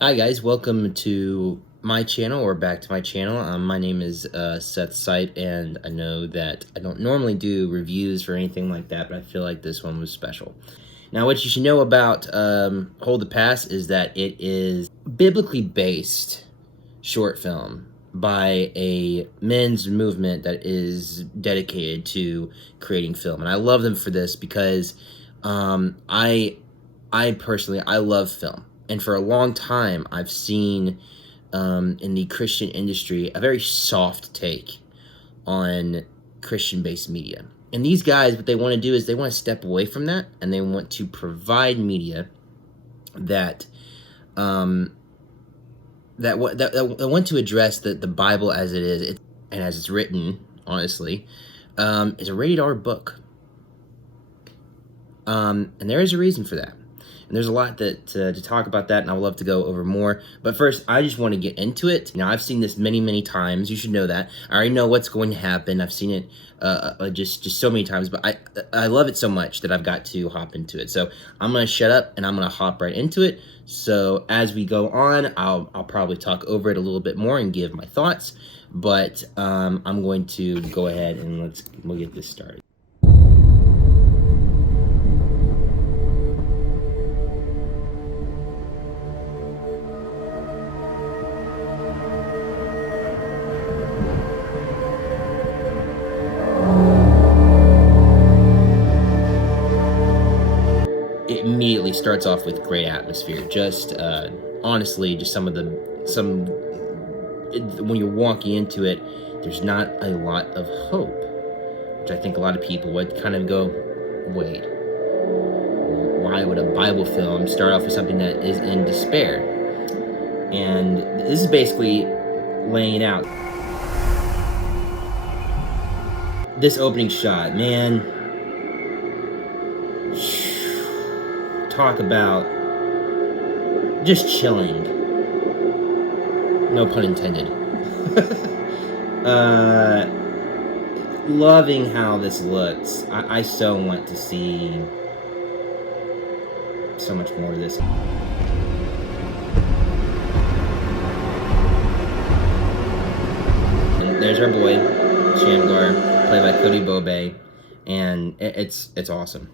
Hi guys, welcome to my channel or back to my channel. My name is Seth Sight, and I know that I don't normally do reviews or anything like that, but I feel like this one was special. Now, what you should know about Hold the Pass is that it is biblically based short film by a men's movement that is dedicated to creating film, and I love them for this because I personally I love film. And for a long time, I've seen in the Christian industry a very soft take on Christian-based media. And these guys, what they want to do is they want to step away from that, and they want to provide media that that want to address the Bible as it is, and as it's written. Honestly, is a rated R book, and there is a reason for that. And there's a lot to talk about that, and I would love to go over more. But first, I just want to get into it. Now, I've seen this many, many times. You should know that. I already know what's going to happen. I've seen it just so many times. But I love it so much that I've got to hop into it. So I'm going to shut up, and I'm going to hop right into it. So as we go on, I'll probably talk over it a little bit more and give my thoughts. But I'm going to go ahead and we'll get this started. It immediately starts off with great atmosphere. Just honestly, just when you're walking into it, there's not a lot of hope, which I think a lot of people would kind of go, wait, why would a Bible film start off with something that is in despair? And this is basically laying it out. This opening shot, man, talk about just chilling. No pun intended. Loving how this looks. I so want to see so much more of this. And there's our boy, Shamgar, played by Cody Bobe, and it's awesome.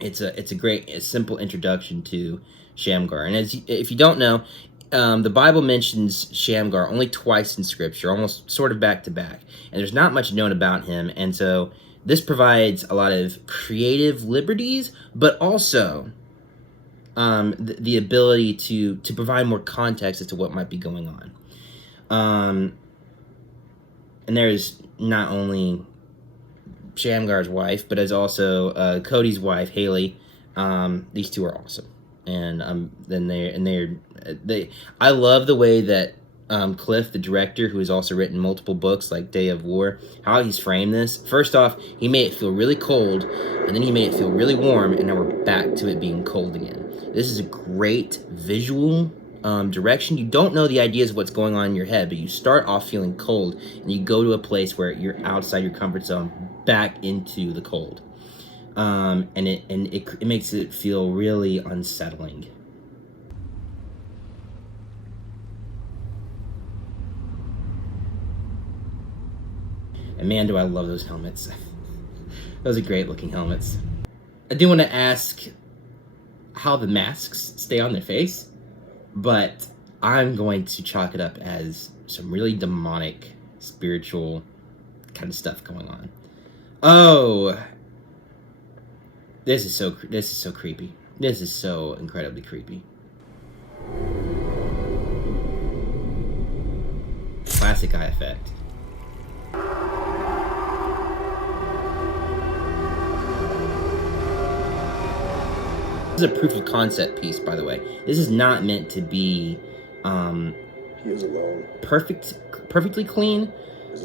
It's a great, simple introduction to Shamgar. And if you don't know, the Bible mentions Shamgar only twice in Scripture, almost sort of back to back. And there's not much known about him. And so this provides a lot of creative liberties, but also the ability to provide more context as to what might be going on. And there's not only Shamgar's wife, but as also Cody's wife, Haley. These two are awesome, and I love the way that Cliff, the director, who has also written multiple books like Day of War, how he's framed this. First off, he made it feel really cold, and then he made it feel really warm, and now we're back to it being cold again. This is a great visual direction. You don't know the ideas of what's going on in your head, but you start off feeling cold, and you go to a place where you're outside your comfort zone, back into the cold, and it makes it feel really unsettling. And man, do I love those helmets. Those are great looking helmets. I do want to ask how the masks stay on their face, but I'm going to chalk it up as some really demonic, spiritual kind of stuff going on. Oh, this is so creepy. This is so incredibly creepy. Classic eye effect. This is a proof of concept piece, by the way. This is not meant to be he is alone. perfectly clean.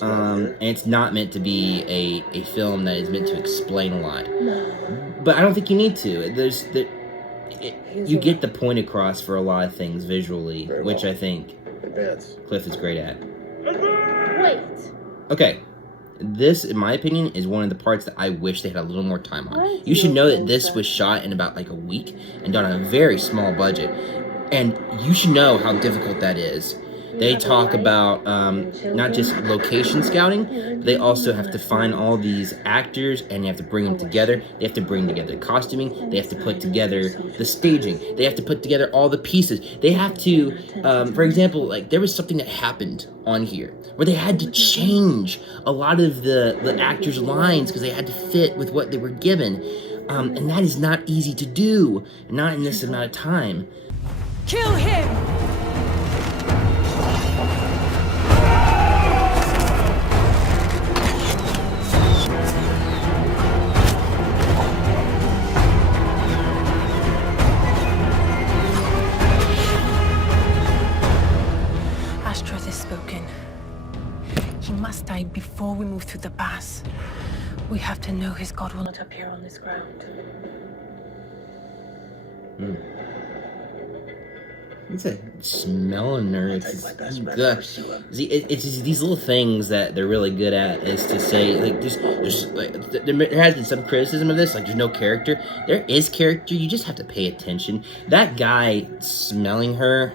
And it's not meant to be a film that is meant to explain a lot. No. But I don't think you need to. You get the point across for a lot of things visually, which I think Cliff is great at. Wait. Okay. This, in my opinion, is one of the parts that I wish they had a little more time on. You should know that this was shot in about like a week and done on a very small budget. And you should know how difficult that is. They talk about not just location scouting, but they also have to find all these actors and they have to bring them together. They have to bring together costuming. They have to put together the staging. They have to put together all the pieces. They have to, for example, like there was something that happened on here where they had to change a lot of the actors' lines because they had to fit with what they were given. And that is not easy to do, not in this amount of time. Kill him! Astroth has spoken. He must die before we move through the pass. We have to know his god will not appear on this ground. It's a smelling her. It's good. See, it's just these little things that they're really good at is to say like there's like there has been some criticism of this, like there's no character. There is character. You just have to pay attention. That guy smelling her.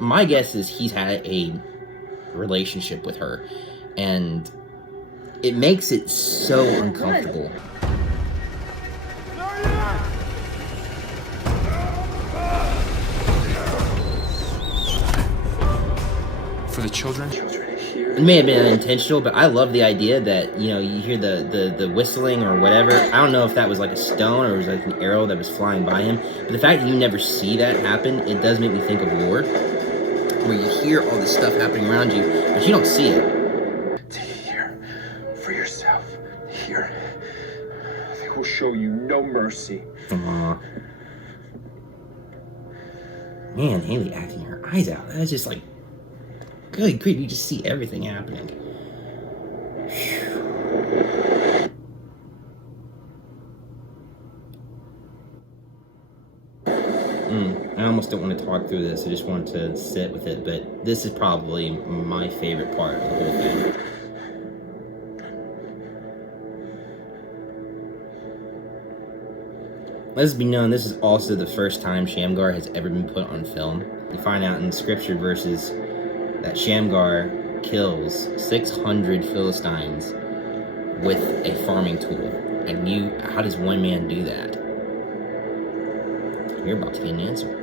My guess is he's had a relationship with her, and it makes it so uncomfortable. For the children? It may have been unintentional, but I love the idea that, you know, you hear the whistling or whatever. I don't know if that was like a stone or it was like an arrow that was flying by him. But the fact that you never see that happen, it does make me think of war, where you hear all this stuff happening around you, but you don't see it. To hear for yourself. Here. They will show you no mercy. Aww. Man, Haley acting her eyes out. That's just like, good grief, you just see everything happening. I almost don't want to talk through this. I just want to sit with it, but this is probably my favorite part of the whole thing. Let's be known, this is also the first time Shamgar has ever been put on film. You find out in scripture verses that Shamgar kills 600 Philistines with a farming tool. And how does one man do that? You're about to get an answer.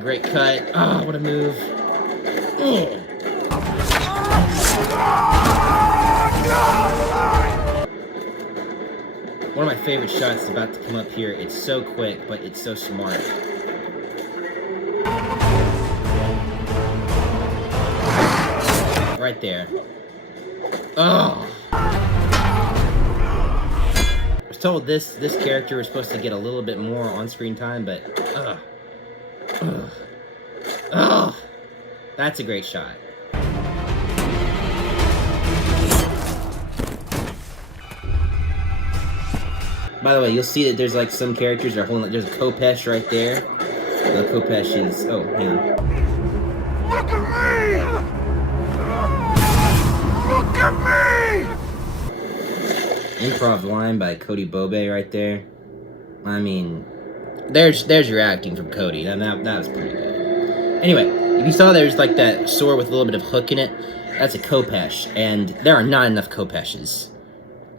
Great cut. Ah, what a move. One of my favorite shots is about to come up here. It's so quick, but it's so smart. Right there. Oh. I was told this character was supposed to get a little bit more on-screen time, but oh, that's a great shot. By the way, you'll see that there's like some characters are holding. There's a Kopesh right there. The Kopesh is. Oh, hang on. Look at me! Look at me! Improv line by Cody Bobe right there. I mean, there's your acting from Cody. That was pretty good. Anyway, if you saw there's like that sword with a little bit of hook in it, that's a Kopesh, and there are not enough Kopeshes.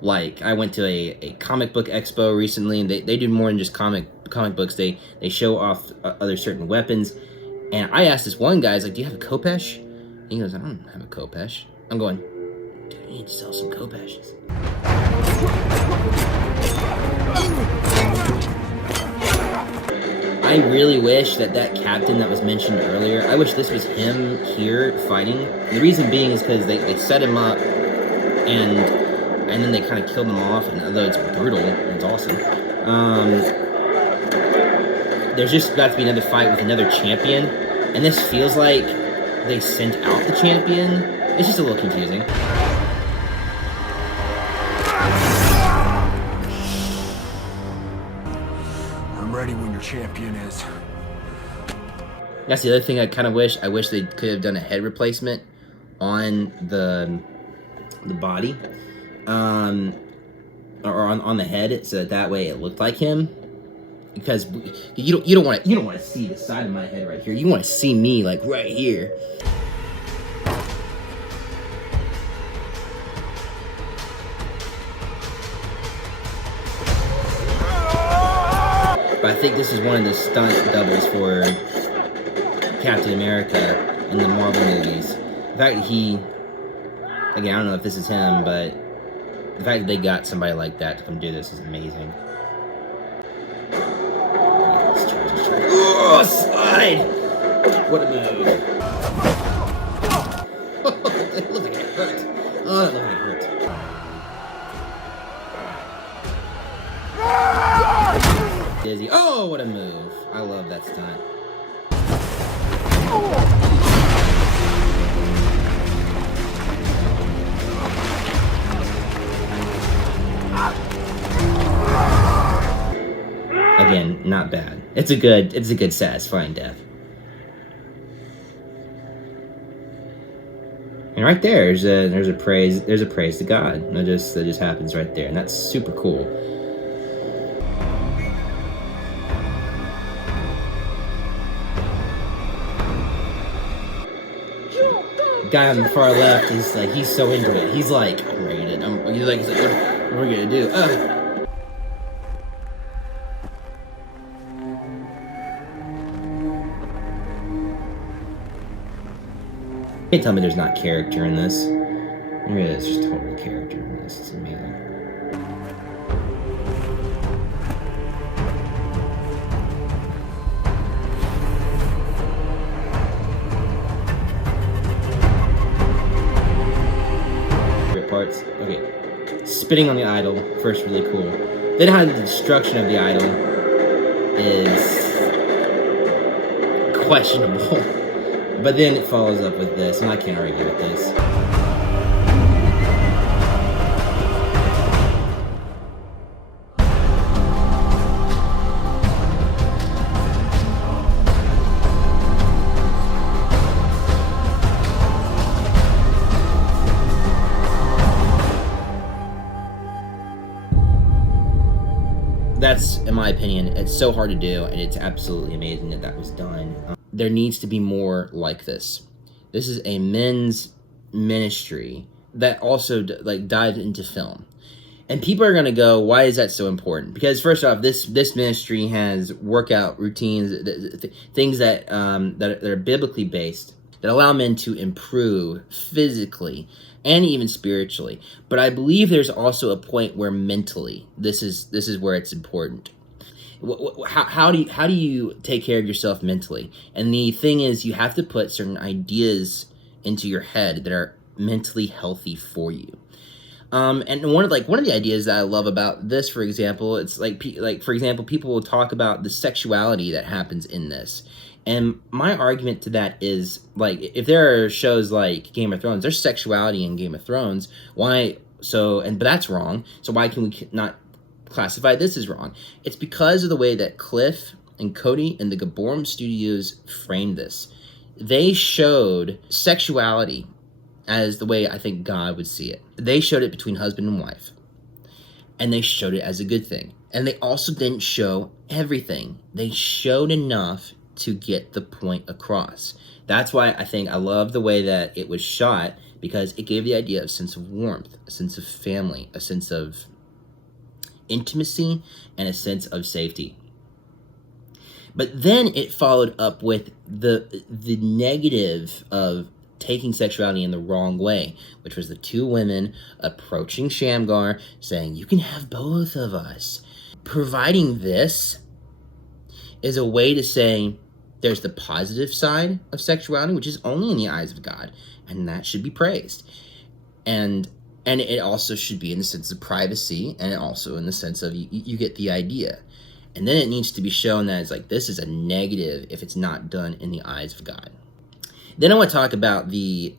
Like, I went to a comic book expo recently, and they do more than just comic books. They show off other certain weapons, and I asked this one guy, I was like, do you have a Kopesh? And he goes, I don't have a Kopesh. I'm going, dude, you need to sell some Kopeshes. I really wish that captain that was mentioned earlier, I wish this was him here fighting. And the reason being is because they set him up and then they kind of killed him off, and although it's brutal, it's awesome. There's just about to be another fight with another champion, and this feels like they sent out the champion. It's just a little confusing. your champion is. That's the other thing I kind of wish. I wish they could have done a head replacement on the body, or on the head, so that way it looked like him. Because you don't want to see the side of my head right here. You want to see me like right here. But I think this is one of the stunt doubles for Captain America in the Marvel movies. The fact that again, I don't know if this is him, but the fact that they got somebody like that to come do this is amazing. Oh, slide! What a move. It looked like it hurt. Oh, that looked like it hurt. Dizzy. Oh, what a move. I love that stunt. Again, not bad. It's a good satisfying death. And right there, there's a praise to God. That just happens right there, and that's super cool. Guy on the far left is like, he's so into it. He's like, I'm ready to. He's like, what are we gonna do? You can't tell me there's not character in this. There is just total character in this. It's amazing. Favorite parts. Okay. Spitting on the idol, first, really cool. Then how the destruction of the idol is questionable. But then it follows up with this, and I can't argue with this. That's, in my opinion, it's so hard to do, and it's absolutely amazing that was done. There needs to be more like this. This is a men's ministry that also dived into film. And people are going to go, why is that so important? Because first off, this ministry has workout routines, things that are biblically based, that allow men to improve physically and even spiritually. But I believe there's also a point where mentally, this is where it's important. How do you take care of yourself mentally? And the thing is, you have to put certain ideas into your head that are mentally healthy for you. And one of the ideas that I love about this, for example, it's for example, people will talk about the sexuality that happens in this. And my argument to that is, like, if there are shows like Game of Thrones, there's sexuality in Game of Thrones. But that's wrong. So why can we not classify this as wrong? It's because of the way that Cliff and Cody and the Gibborim Studios framed this. They showed sexuality as the way I think God would see it. They showed it between husband and wife. And they showed it as a good thing. And they also didn't show everything. They showed enough to get the point across. That's why I think I love the way that it was shot, because it gave the idea of a sense of warmth, a sense of family, a sense of intimacy, and a sense of safety. But then it followed up with the negative of taking sexuality in the wrong way, which was the two women approaching Shamgar saying, you can have both of us. Providing this is a way to say there's the positive side of sexuality, which is only in the eyes of God, and that should be praised. And it also should be in the sense of privacy, and also in the sense of you get the idea. And then it needs to be shown that it's like, this is a negative if it's not done in the eyes of God. Then I want to talk about the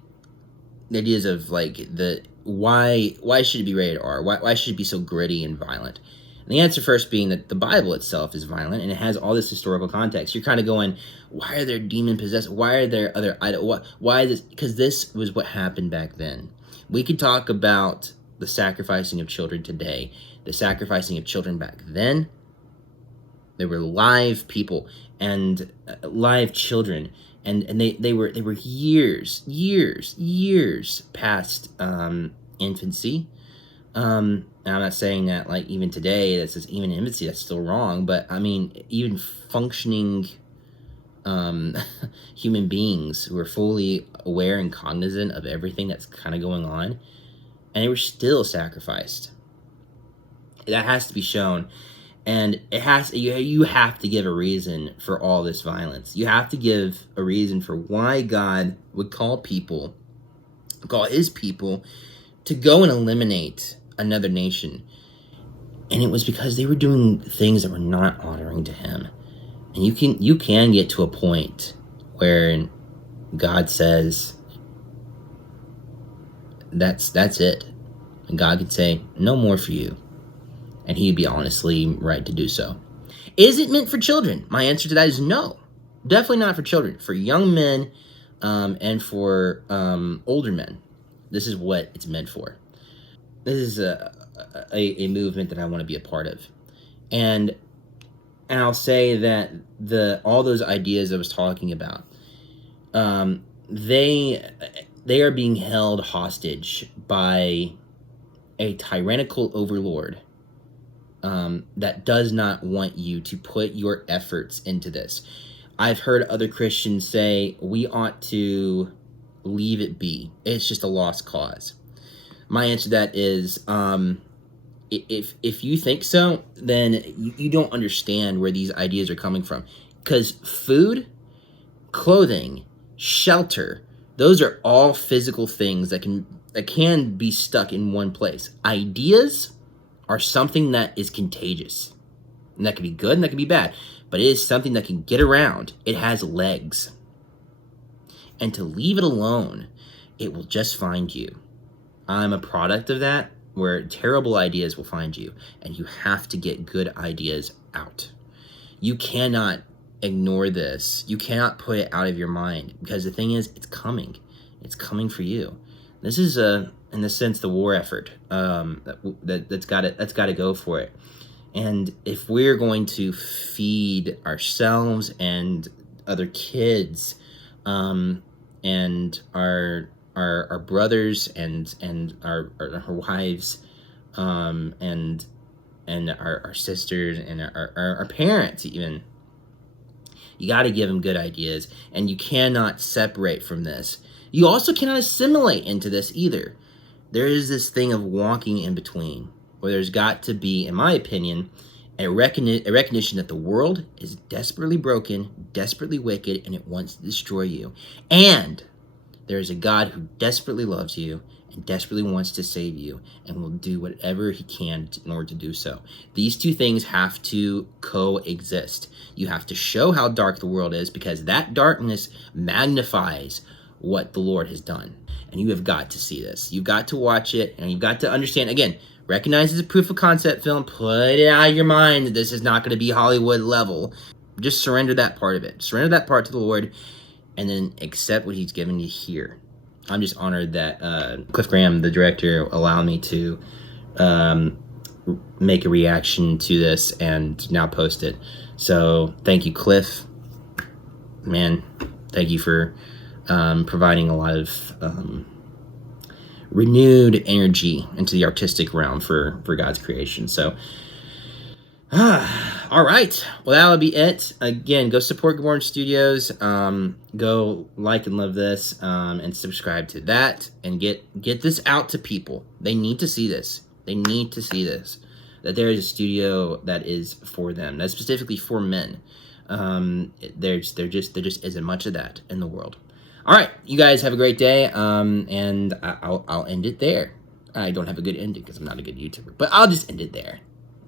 ideas of, like, why should it be rated R? Why should it be so gritty and violent? And the answer first being that the Bible itself is violent, and it has all this historical context. You're kind of going, why are there demon possessed? Why are there other idols? Why this? Because this was what happened back then. We could talk about the sacrificing of children today, the sacrificing of children back then. They were live people and live children, and they were years past infancy. And I'm not saying that like even today, that says even infancy, that's still wrong. But I mean, even functioning human beings who are fully aware and cognizant of everything that's kind of going on, and they were still sacrificed. That has to be shown, and it has you have to give a reason for all this violence. You have to give a reason for why God would call his people to go and eliminate another nation. And it was because they were doing things that were not honoring to him. And you can get to a point where God says that's it. And God could say, no more for you. And he'd be honestly right to do so. Is it meant for children? My answer to that is no. Definitely not for children. For young men and for older men. This is what it's meant for. This is a movement that I want to be a part of. And I'll say that all those ideas I was talking about, they are being held hostage by a tyrannical overlord that does not want you to put your efforts into this. I've heard other Christians say we ought to leave it be. It's just a lost cause. My answer to that is, if you think so, then you don't understand where these ideas are coming from. Because food, clothing, shelter, those are all physical things that can be stuck in one place. Ideas are something that is contagious. And that can be good and that can be bad. But it is something that can get around. It has legs. And to leave it alone, it will just find you. I'm a product of that, where terrible ideas will find you, and you have to get good ideas out. You cannot ignore this. You cannot put it out of your mind, because the thing is, it's coming. It's coming for you. This is in a sense the war effort that's got to go for it. And if we're going to feed ourselves and other kids, and our brothers and our wives, and our sisters and our parents even, you got to give them good ideas, and you cannot separate from this. You also cannot assimilate into this either. There is this thing of walking in between, where there's got to be, in my opinion, a recognition that the world is desperately broken, desperately wicked, and it wants to destroy you. And there is a God who desperately loves you and desperately wants to save you and will do whatever he can in order to do so. These two things have to coexist. You have to show how dark the world is, because that darkness magnifies what the Lord has done. And you have got to see this. You've got to watch it, and you've got to understand, again, recognize it's a proof of concept film. Put it out of your mind that this is not going to be Hollywood level. Just surrender that part of it. Surrender that part to the Lord, and then accept what he's given you here. I'm just honored that Cliff Graham, the director, allowed me to make a reaction to this and now post it. So thank you, Cliff. Man, thank you for providing a lot of renewed energy into the artistic realm for God's creation. So, all right. Well, that'll be it. Again, go support Gibborim Studios. Go like and love this, and subscribe to that, and get this out to people. They need to see this. They need to see this. That there is a studio that is for them. That's specifically for men. There just isn't much of that in the world. All right, you guys have a great day, and I'll end it there. I don't have a good ending because I'm not a good YouTuber, but I'll just end it there.